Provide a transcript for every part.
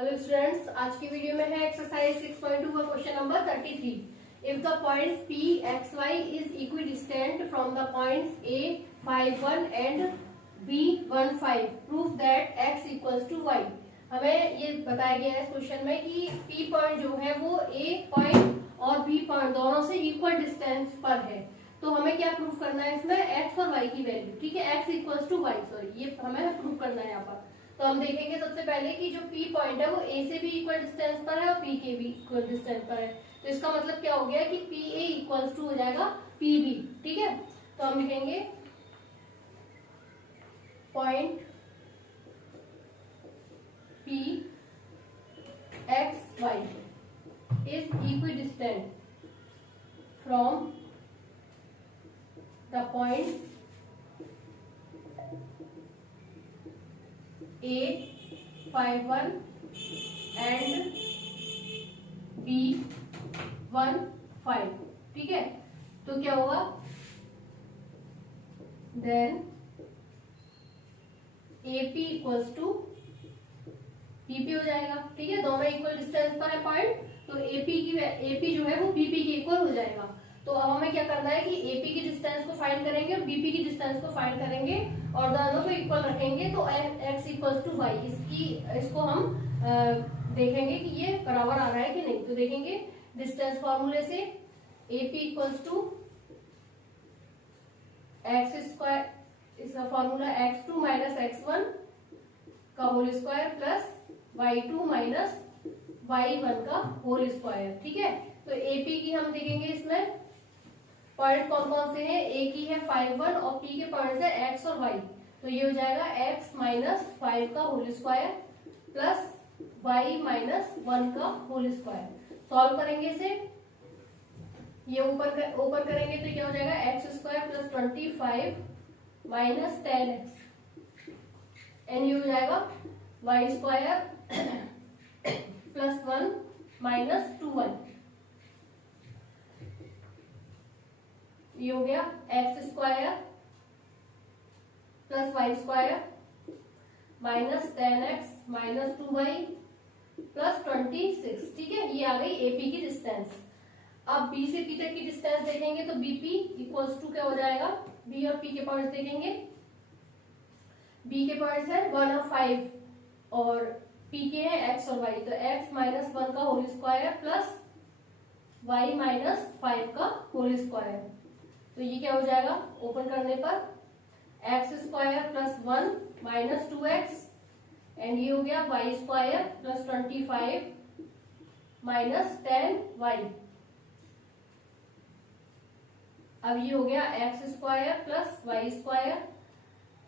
Hello students, आज की video में है एक्सरसाइज 6.2 का question number 33। If the points P, X, Y is equidistant from the points A 5, 1 and B 1, 5, prove that X equals to Y। हमें ये बताया गया है इस क्वेश्चन में कि P पॉइंट जो है वो A पॉइंट और B पॉइंट दोनों से इक्वल डिस्टेंस पर है। तो हमें क्या प्रूव करना है इसमें, X और Y की वैल्यू। ठीक है, X equals to Y, sorry, ये हमें प्रूव करना है यहाँ पर। तो हम देखेंगे सबसे पहले कि जो P पॉइंट है वो A से भी इक्वल डिस्टेंस पर है और P के भी इक्वल डिस्टेंस पर है। तो इसका मतलब क्या हो गया कि PA इक्वल्स टू हो जाएगा PB। ठीक है, तो हम लिखेंगे point P X Y is equidistant from the points A 5, 1 and B 1, 5। ठीक है, तो क्या होगा, then AP equals to PP हो जाएगा। ठीक है, दोनों इक्वल डिस्टेंस पर है पॉइंट, तो AP जो है वो BP के इक्वल हो जाएगा। तो अब हमें क्या करना है कि AP की डिस्टेंस को फाइंड करेंगे और BP की डिस्टेंस को फाइंड करेंगे और दोनों को इक्वल रखेंगे तो X इक्वल्स टू Y। इसको हम देखेंगे कि ये बराबर आ रहा है कि नहीं। तो देखेंगे डिस्टेंस फॉर्मूले से AP equals to x square, इसका फॉर्मूला x2 माइनस x1 का whole square plus y2 minus y1 का होल स्क्वायर। ठीक है, तो AP की हम देखेंगे इसमें पॉइंट कौन कौन से हैं। A की है 5, 1 और P के पॉइंट है x और y। तो ये हो जाएगा x माइनस 5 का whole square plus y minus 1 का होल स्क्वायर। सॉल्व करेंगे इसे, ये ऊपर करेंगे तो क्या हो जाएगा, x square plus 25 minus 10x and ये हो जाएगा y square plus 1 minus 2y। ये हो गया x square plus y square minus 10x minus 2y plus 26। ठीक है, ये आ गई AP की डिस्टेंस। अब B से P तक की डिस्टेंस देखेंगे तो BP इक्वल्स टू क्या हो जाएगा, B और P के पॉइंट्स देखेंगे। B के पॉइंट्स है 1 और 5 और P के हैं x और y। तो x माइनस 1 का whole square plus y minus 5 का होल स्क्वायर। तो ये क्या हो जाएगा, ओपन करने पर x square plus 1 minus 2x and ये हो गया y square plus 25 minus 10y। अब ये हो गया x square plus y square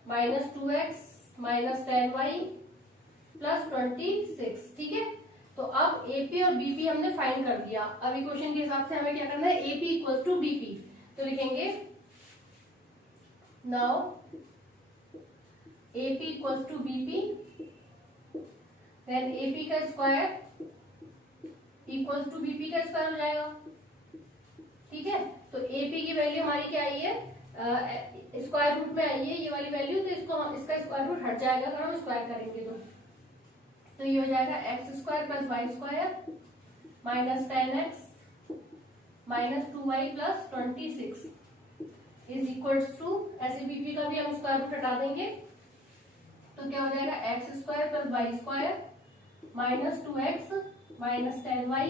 minus 2x minus 10y plus 26। ठीक है, तो अब AP और BP हमने फाइंड कर दिया। अब इक्वेशन के हिसाब से हमें क्या करना है, AP इक्वल्स टू BP। तो लिखेंगे now AP equals to BP, then AP का स्क्वायर इक्वल्स टू BP का स्क्वायर हो जाएगा। ठीक है, तो AP की वैल्यू हमारी क्या आई है, स्क्वायर रूट में आई है ये वाली वैल्यू, तो इसका स्क्वायर रूट हट जाएगा अगर हम स्क्वायर करेंगे तो ये हो जाएगा x square plus y square minus 10x minus 2y plus 26 is equals to, ऐसे BP का भी हम स्क्वायर रूट हटा देंगे तो क्या हो जाएगा, x square plus y square minus 2x minus 10y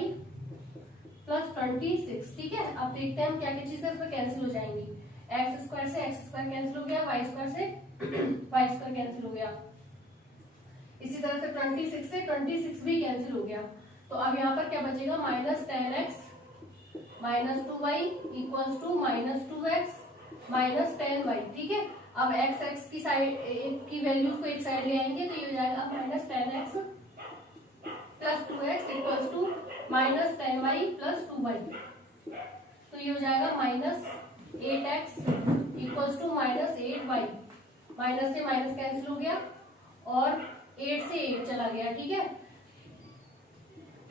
plus 26। ठीक है, अब देखते हैं हम क्या क्या चीजें इसमें कैंसिल हो जाएंगी। एक्स स्क्वायर से एक्स स्क्वायर कैंसिल हो गया, वाई स्क्वायर से वाई स्क्वायर कैंसिल हो गया, इसी तरह से 26 से 26 भी कैंसिल हो गया। तो अब यहाँ पर क्या बचेगा, minus 10x minus 2y equals to minus 2x minus 10y। ठीक है, अब x की साइड की वैल्यूज को एक साइड ले आएंगे तो ये हो जाएगा minus 10x plus 2x equals to minus 10y plus 2y। तो ये हो जाएगा minus 8x equals to minus 8y। Minus से माइनस कैंसिल हो गया और 8 से 8 चला गया। ठीक है,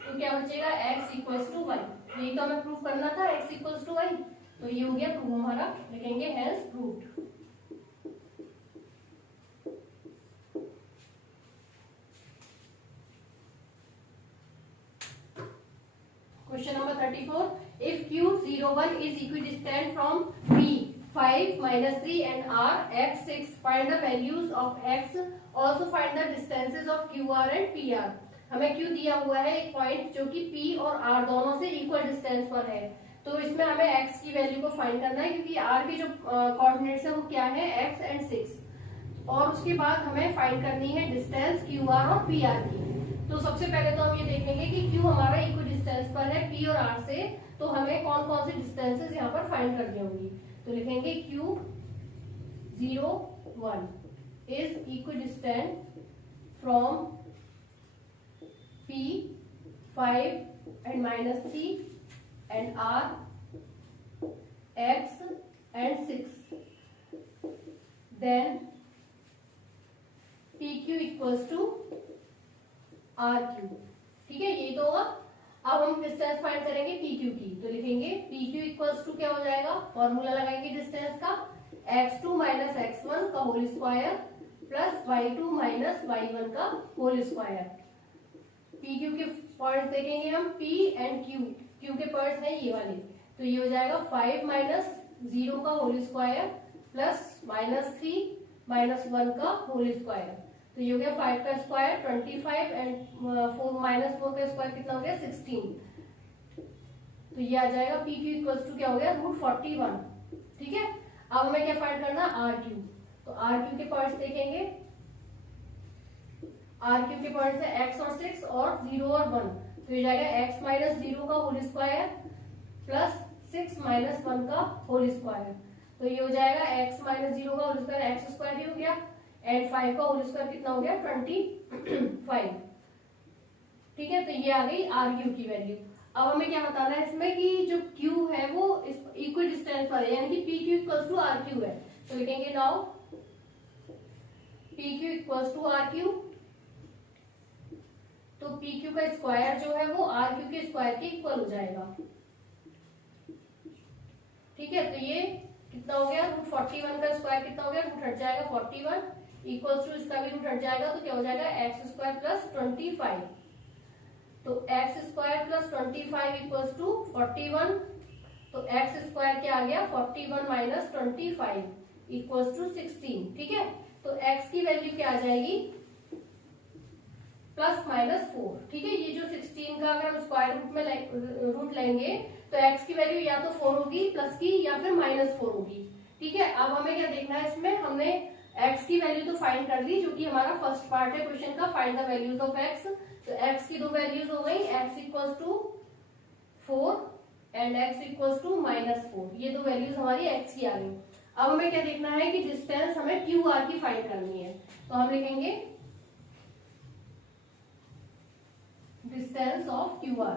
तो क्या बचेगा, x इक्वल्स टू वाई। यही तो हमें प्रूव करना था, x इक्वल्स टू वाई। तो ये हो गया प्रूव हमारा, लिखेंगे hence proved. 34 if Q 01 is equidistant from P 5 minus 3 and R X 6 find the values of X also find the distances of QR and PR। हमें Q दिया हुआ है एक पॉइंट जो कि P और R दोनों से इक्वल डिस्टेंस पर है, तो इसमें हमें X की वैल्यू को फाइंड करना है क्योंकि R के जो कोऑर्डिनेट्स है वो क्या है X एंड 6, और उसके बाद हमें फाइंड करनी है डिस्टेंस QR और PR की। तो सबसे पहले तो हम ये देखेंगे कि Q हमारा इक्वल डिस्टेंस पर है P और R से, तो हमें कौन कौन से डिस्टेंसेस यहाँ पर फाइंड करनी होंगी। तो लिखेंगे Q 01 is equidistant from P 5 and minus 3 and R X and 6, then PQ equals to RQ। ठीक है, ये तो होगा। अब हम डिस्टेंस फाइंड करेंगे PQ की, तो लिखेंगे PQ इक्वल्स टू क्या हो जाएगा, फॉर्मूला लगाएंगे डिस्टेंस का x2 माइनस x1 का whole square plus y2 minus y1 का होल स्क्वायर। PQ के पॉइंट्स देखेंगे हम P एंड Q के पॉइंट्स हैं ये वाले, तो ये हो जाएगा 5 माइनस 0 का whole square plus minus 3 minus 1 का होल स्क्वायर, तो ये हो गया 5 का स्क्वायर 25 एंड 4 माइनस 4 का स्क्वायर कितना हो गया 16, तो ये आ जाएगा PQ इक्वल्स टू क्या हो गया √41। ठीक है, अब हमें क्या फाइंड करना है RQ, तो RQ के पॉइंट्स देखेंगे, RQ के पॉइंट्स है x और 6 और 0 और 1, तो ये जाएगा x माइनस 0 का होल स्क्वायर प्लस 6 माइनस 1 का होल स्क्वायर, तो ये हो जाएगा x माइनस 0 का होल स्क्वायर एक्स स्क्वायर ही हो गया एंड 5 का होल स्क्वायर कितना हो गया 25। ठीक है, तो ये आ गई RQ की वैल्यू। अब हमें क्या बताना है इसमें कि जो Q है वो इक्वल डिस्टेंस पर है, यानी कि PQ इक्वल्स टू RQ है, तो लिखेंगे now PQ equals to RQ, तो PQ का स्क्वायर जो है वो RQ के स्क्वायर के इक्वल हो जाएगा। ठीक है, तो ये कितना हो गया √41 का स्क्वायर कितना हो गया, रूट हट जाएगा 41 इक्वल्स टू इसका भी रूट हट जाएगा, तो क्या हो जाएगा एक्स स्क्वायर प्लस 25, तो x square plus 25 equals to 41, तो एक्स स्क्वायर क्या आ गया 41 माइनस 25 इक्वल्स टू 16। ठीक है, तो एक्स की वैल्यू क्या आ जाएगी प्लस माइनस 4। ठीक है, ये जो 16 का अगर हम स्क्वायर रूट में रूट लेंगे तो x की वैल्यू या तो 4 होगी प्लस की या फिर माइनस 4 होगी। ठीक है, अब हमें क्या देखना है इसमें, हमने x की वैल्यू तो फाइंड कर ली जो कि हमारा फर्स्ट पार्ट है क्वेश्चन का, find the values of x। तो x की दो वैल्यूज हो गई, x equals to 4 and x equals to minus 4, ये दो वैल्यूज हमारी x की आ गई। अब हमें क्या देखना है कि डिस्टेंस हमें QR की फाइंड करनी है, तो हम लिखेंगे डिस्टेंस ऑफ QR।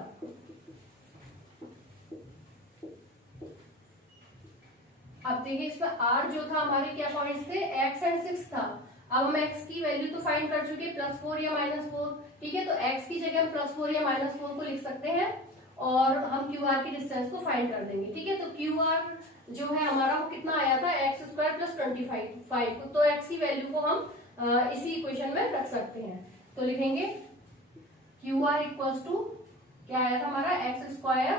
अब देखिए इसमें R जो था हमारे क्या पॉइंट्स थे x एंड 6 था, अब हम x की वैल्यू तो फाइंड कर चुके +4 या -4। ठीक है, तो x की जगह हम +4 या -4 को लिख सकते हैं और हम QR की डिस्टेंस को फाइंड कर देंगे। ठीक है, तो QR जो है हमारा वो कितना आया था x स्क्वायर प्लस 25, तो x की वैल्यू को हम इसी इक्वेशन में रख सकते हैं, तो लिखेंगे QR इक्वल्स टू क्या आया था हमारा x स्क्वायर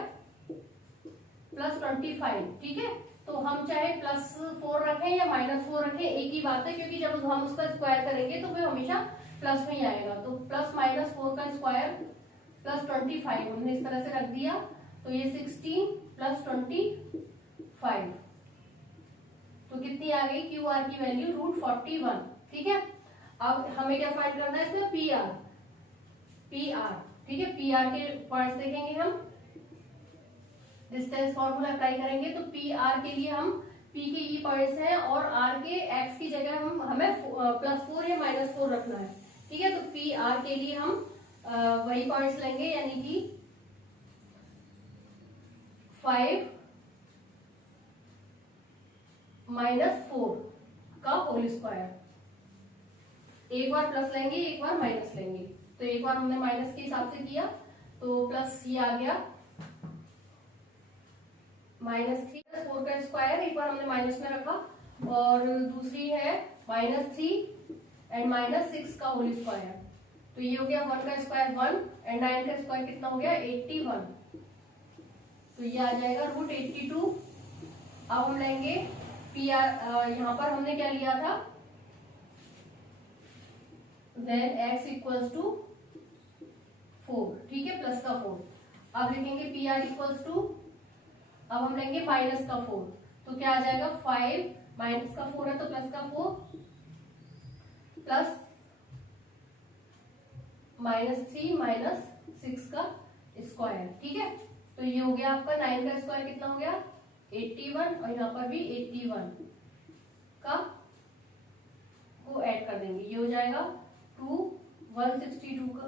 प्लस 25। ठीक है, तो हम चाहे +4 रखें या -4 रखें एक ही बात है, क्योंकि जब हम उसका स्क्वायर करेंगे तो वो हमेशा प्लस में ही आएगा, तो +-4 का स्क्वायर प्लस 25 हमने इस तरह से रख दिया, तो ये 16 प्लस 25, तो कितनी आ गई QR की वैल्यू √41। ठीक है, अब हमें क्या फाइंड करना है इसमें PR। ठीक है, PR के पॉइंट्स देखेंगे हम, डिस्टेंस फॉर्मूला अप्लाई करेंगे, तो PR के लिए हम P के ये पॉइंट्स हैं और R के X की जगह हमें +4 या -4 रखना है। ठीक है, तो PR के लिए हम वही पॉइंट्स लेंगे, यानी कि 5 -4 का होल स्क्वायर, एक बार प्लस लेंगे एक बार माइनस लेंगे, तो एक बार हमने माइनस के हिसाब से किया तो प्लस ये आ गया -3 का स्क्वायर, एक बार हमने माइनस में रखा, और दूसरी है -3 एंड -6 का होल स्क्वायर, तो ये हो गया 1 का स्क्वायर 1 एंड 9 का स्क्वायर कितना हो गया 81। तो ये आ जाएगा √82। अब हम लेंगे पी आर, यहाँ पर हमने क्या लिया था, देन x इक्वल्स टू 4, ठीक है, प्लस का 4। अब लिखेंगे पी आर इक्वल्स टू, अब हम लेंगे माइनस का 4, तो क्या आ जाएगा 5 माइनस का 4 है तो प्लस का 4 प्लस -3 -6 का स्क्वायर, ठीक है। तो ये हो गया आपका 9 का स्क्वायर कितना हो गया 81, और यहाँ पर भी 81 का को ऐड कर देंगे, ये हो जाएगा 162 का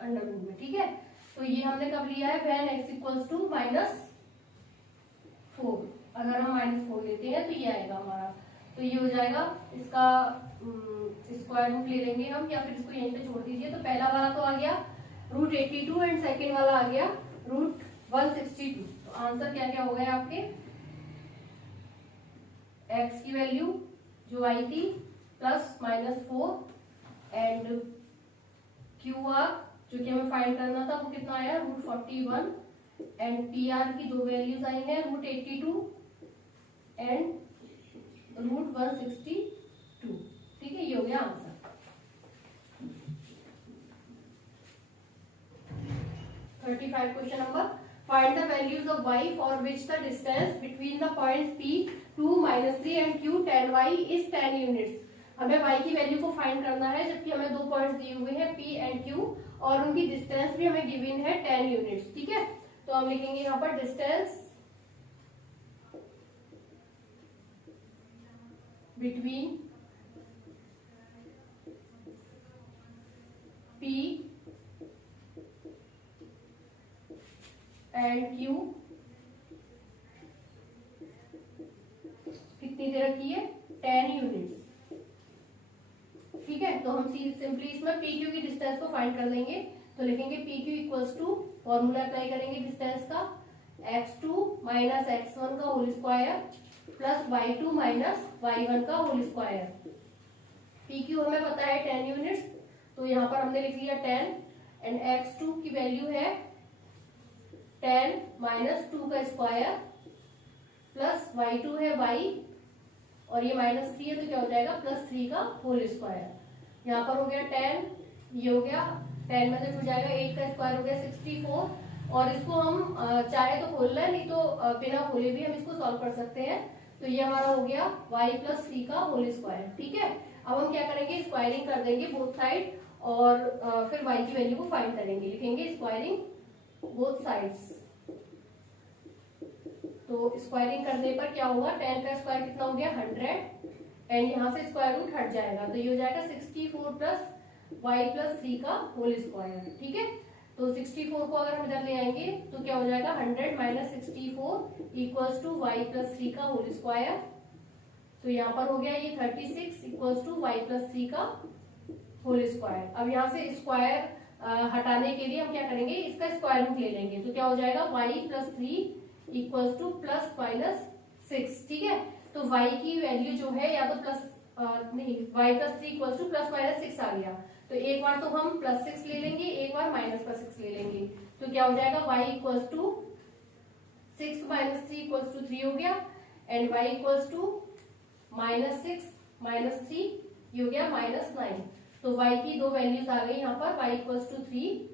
अंडर रूट में, ठीक है। तो ये हमने कब लिया है, व्हेन x इक्वल्स टू -4। अगर हम -4 लेते हैं तो ये आएगा हमारा, तो ये हो जाएगा, इसका स्क्वायर रूट ले लेंगे हम, या फिर इसको यहीं पे छोड़ दीजिए। तो पहला वाला तो आ गया √82 एंड सेकेंड वाला आ गया √162। तो आंसर क्या क्या हो गए आपके, x की वैल्यू जो आई थी +-4 एंड QR जो कि हमें फाइंड करना था वो कितना आया √41, एंड PR की दो वैल्यूज आई हैं √82 एंड √162, ठीक है। ये हो गया answer. 35 question number, find the values of y for which the distance between the points P 2 -3 and Q 10 y is 10 units. हमें y की वैल्यू को फाइंड करना है, जबकि हमें दो पॉइंट्स दिए हुए हैं P एंड Q, और उनकी डिस्टेंस भी हमें गिवन है 10 यूनिट्स, ठीक है। तो हम लिखेंगे यहाँ पर distance between P and Q कितनी दे रखी है 10 यूनिट्स, ठीक है। तो हम सिंपली इसमें PQ की डिस्टेंस को फाइंड कर लेंगे। तो लिखेंगे PQ equals to, formula apply करेंगे डिस्टेंस का, x2 - x1 का whole square plus y2 - y1 का होल स्क्वायर। PQ हमें पता है 10 यूनिट्स, तो यहाँ पर हमने लिख लिया 10, एंड x2 की वैल्यू है 10 - 2 का स्क्वायर प्लस y2 है y, और ये -3 है तो क्या हो जाएगा +3 का होल स्क्वायर। यहाँ पर हो गया 10, ये हो गया 10 में से हो जाएगा 8 का स्क्वायर हो गया 64, और इसको हम चाहे तो खोल लें, नहीं तो बिना खोले भी हम इसको सॉल्व कर सकते हैं। तो ये हमारा हो गया y + 3 का होल स्क्वायर, ठीक है। अब हम क्या करेंगे, स्क्वायरिंग कर देंगे बोथ साइड, और फिर y की वैल्यू को फाइंड करेंगे। लिखेंगे स्क्वायरिंग बोथ साइड्स, तो स्क्वायरिंग करने पर क्या होगा, 10 का स्क्वायर कितना हो गया 100, एंड यहाँ से स्क्वायर रूट हट जाएगा, तो ये हो जाएगा 64 प्लस y + 3 का होल स्क्वायर, ठीक है। तो 64 को अगर हम इधर ले आएंगे तो क्या हो जाएगा 100 - 64 इक्वल्स टू y + 3 का होल स्क्वायर। तो यहाँ पर हो गया ये 36 इक्वल्स टू y + 3 का होल स्क्वायर। अब यहाँ से स्क्वायर हटाने के लिए हम क्या करेंगे, इसका स्क्वायर रूट ले लेंगे, तो क्या हो जाएगा y + 3 इक्वल्स टू +-6, ठीक है। तो y की वैल्यू जो है या तो नहीं, y + 3 इक्वल्स टू +-6 आ गया, तो एक बार तो हम +6 ले लेंगे, एक बार -6 ले लेंगे, तो क्या हो जाएगा y equals to 6 - 3 equals to 3 हो गया, एंड y इक्वल्स टू -6 - 3 ये हो गया -9। तो y की दो वैल्यूज आ गई यहाँ पर, y इक्वल्स टू 3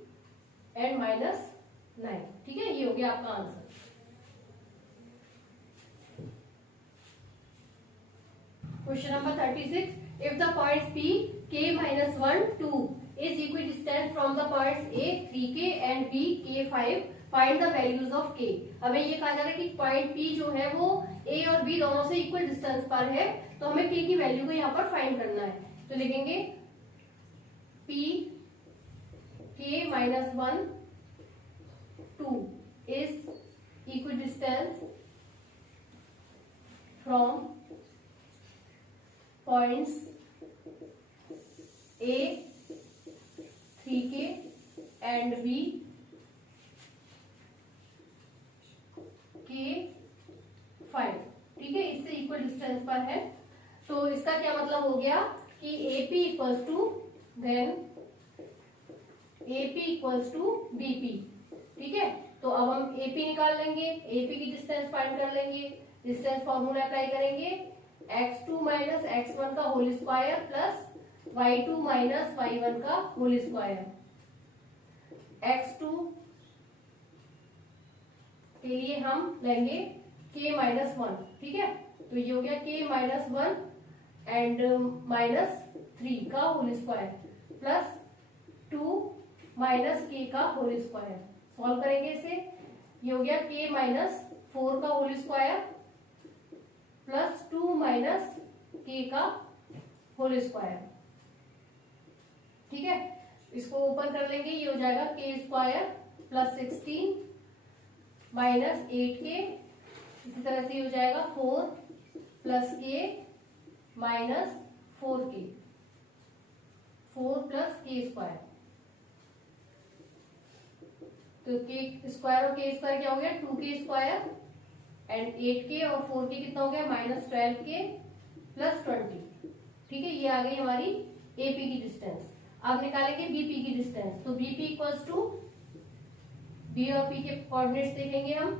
एंड -9, ठीक है। ये हो गया आपका answer. Question number 36, if the points P, K - 1, 2 is equidistant from the points A 3K and B K 5, find the values of K। हमें ये कहा जा रहा है कि पॉइंट P जो है वो A और B दोनों से इक्वल डिस्टेंस पर है, तो हमें K की वैल्यू को यहाँ पर फाइंड करना है। तो लिखेंगे P K - 1, 2 is equidistant from points A 3K and B K 5, ठीक है, इससे इक्वल डिस्टेंस पर है। तो इसका क्या मतलब हो गया कि AP equals to then AP equals to BP, ठीक है। तो अब हम एपी निकाल लेंगे, एपी की डिस्टेंस फाइंड कर लेंगे। डिस्टेंस फॉर्मूला अप्लाई करेंगे, x2 माइनस x1 का whole square plus y2 minus y1 का होल स्क्वायर। x2 के लिए हम लेंगे k माइनस 1, ठीक है। तो ये हो गया k माइनस 1 एंड माइनस 3 का whole square plus 2 minus k का होल स्क्वायर। सॉल्व करेंगे इसे, ये हो गया k माइनस 4 का whole square plus 2 minus k का होल स्क्वायर, ठीक है। इसको ओपन कर लेंगे, ये हो जाएगा k square plus 16 minus 8k, इसी तरह से हो जाएगा 4 plus k minus 4k, 4 plus k square. तो k स्क्वायर और k स्क्वायर क्या हो गया 2k स्क्वायर एंड 8k और 4k कितना हो गया माइनस 12k प्लस 20, ठीक है। ये आ गई हमारी एपी की डिस्टेंस। अब निकालेंगे बीपी की डिस्टेंस। तो बीपी इक्वल्स टू, बी और पी के कोऑर्डिनेट्स देखेंगे हम।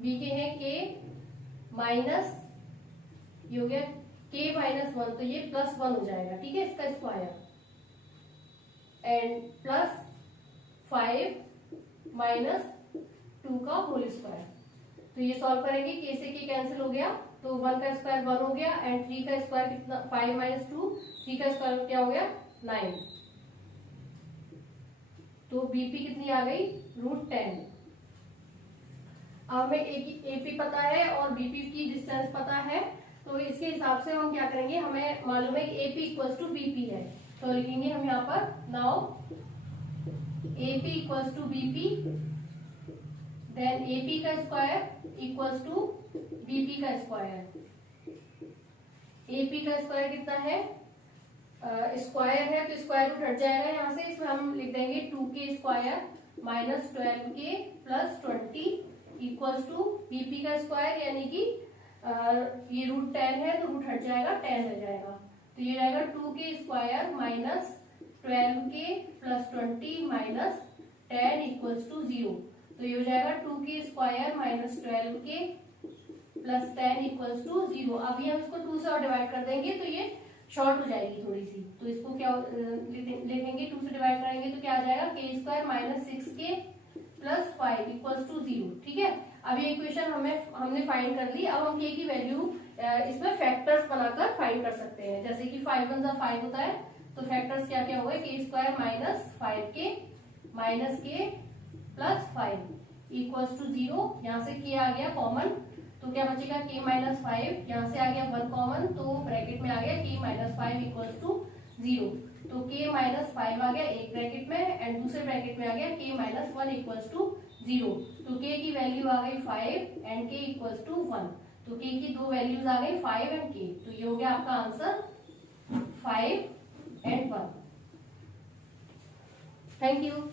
बी के हैं k माइनस, ये हो गया k माइनस 1, तो ये प्लस 1 हो जाएगा, ठीक है, इसका स्क्वायर एंड प्लस 5 माइनस 2 का होल स्क्वायर। तो ये सॉल्व करेंगे, k से k कैंसिल हो गया, तो 1 का स्क्वायर 1 हो गया एंड 3 का स्क्वायर कितना 5 माइनस 2, 3 का स्क्वायर क्या हो गया 9। तो बीपी कितनी आ गई √10। अब हमें एपी पता है और बीपी की डिस्टेंस पता है, तो इसके हिसाब से हम क्या करेंगे, हमें मालूम है कि एपी इक्वल्स टू बीपी है, तो लिखेंगे हम यहाँ पर now AP equals to BP, then AP का स्क्वायर इक्वल्स टू बीपी का स्क्वायर। एपी का स्क्वायर कितना है, स्क्वायर है तो स्क्वायर रूट हट जाएगा यहाँ से, इसमें हम लिख देंगे 2k square minus 12k plus 20 equals to BP का स्क्वायर, यानी कि ये √10 है तो रूट हट जाएगा 10 रह जाएगा, तो ये जाएगा 2k square minus 12k plus 20 minus 10 equals to 0। तो ये हो जाएगा 2k square minus 12k plus 10 equals to 0। अभी हम इसको 2 से और डिवाइड कर देंगे तो ये शॉर्ट हो जाएगी थोड़ी सी, तो इसको क्या लिखेंगे 2 से डिवाइड करेंगे तो क्या आ जाएगा k square minus 6k plus 5 equals to 0, ठीक है। अब ये इक्वेशन हमने फाइंड कर ली। अब हम k की वैल्यू इसमें फैक्टर्स बनाकर फाइंड कर सकते हैं, जैसे कि 5 1 5 होता है, तो फैक्टर्स क्या क्या होगा k square minus 5k minus k plus 5 equals to 0। यहाँ से k आ गया कॉमन, तो क्या बचेगा k माइनस 5, यहाँ से आ गया 1 कॉमन, तो ब्रैकेट में आ गया k माइनस 5 इक्वल्स टू 0। तो k माइनस 5 आ गया एक ब्रैकेट में एंड दूसरे ब्रैकेट में आ गया k माइनस 1 इक्वल्स टू 0। तो k की वैल्यू आ गई 5 एंड k इक्वल्स टू 1। तो k की दो वैल्यूज आ गई 5 एंड k, तो ये हो गया आपका आंसर 5 एंड 1। Thank you.